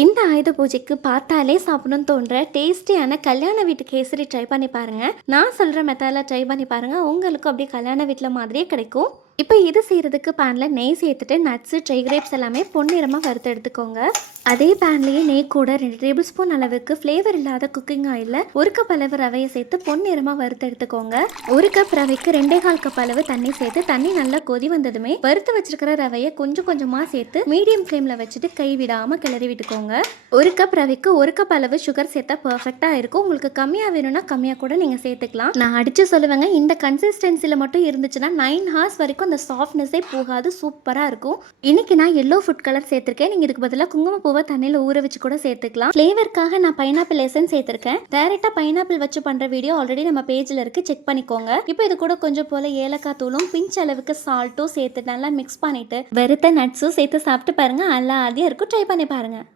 இந்த ஆயுத பூஜைக்கு பார்த்தாலே சாப்பிடணும்னு தோன்ற டேஸ்டியான கல்யாண வீட்டு கேசரி ட்ரை பண்ணி பாருங்க. நான் சொல்ற மெத்தடில் ட்ரை பண்ணி பாருங்க. உங்களுக்கும் அப்படியே கல்யாண வீட்டில் மாதிரியே கிடைக்கும். இப்போ இது செய்கிறதுக்கு பேனில் நெய் சேர்த்துட்டு நட்ஸு ட்ரை கிரேப்ஸ் எல்லாமே பொன்னிறமாக வறுத்து எடுத்துக்கோங்க. அதே பேன்லேயே நெய் கூட 2 டேபிள் ஸ்பூன் அளவுக்கு ஃப்ளேவர் இல்லாத குக்கிங் ஆயிலில் 1 கப் அளவு ரவையை சேர்த்து பொன்னிறமாக வறுத்து எடுத்துக்கோங்க. 1 கப் ரவைக்கு 2.25 கப் அளவு தண்ணி சேர்த்து தண்ணி நல்லா கொதி வந்ததுமே வறுத்து வச்சிருக்கிற ரவையை கொஞ்சம் கொஞ்சமாக சேர்த்து மீடியம் ஃப்ளேமில் வச்சுட்டு கை விடாமல் கிளறி விட்டுக்கோங்க. 1 கப் ரவைக்கு 1 கப் அளவு சுகர் சேர்த்தா பர்ஃபெக்டாக இருக்கும். உங்களுக்கு கம்மியாக வேணும்னா கம்மியாக கூட நீங்கள் சேர்த்துக்கலாம். நான் அடித்து சொல்லுவேங்க, இந்த கன்சிஸ்டன்சியில் மட்டும் இருந்துச்சுன்னா 9 ஹார்ஸ் வரைக்கும் அந்த சாஃப்ட்னஸே போகாது, சூப்பராக இருக்கும். இன்னைக்கு நான் எல்லோ ஃபுட் கலர் சேர்த்துருக்கேன். நீங்கள் இதுக்கு பதிலாக குங்குமப்பூவை தண்ணியில் ஊற வச்சு கூட சேர்த்துக்கலாம். ஃப்ளேவருக்காக நான் பைனாப்பிள் எசன்ஸ் சேர்த்துருக்கேன். டேரெக்டாக பைனாப்பிள் வச்சு பண்ணுற வீடியோ ஆல்ரெடி நம்ம பேஜில் இருக்குது, செக் பண்ணிக்கோங்க. இப்போ இது கூட கொஞ்சம் போல் ஏலக்காய் தூளும் பிஞ்ச் அளவுக்கு சால்ட்டும் சேர்த்து நல்லா மிக்ஸ் பண்ணிவிட்டு வெறுத்த நட்ஸும் சேர்த்து சாப்பிட்டு பாருங்கள். நல்லா ஆதியாக இருக்கும். ட்ரை பண்ணி பாருங்கள்.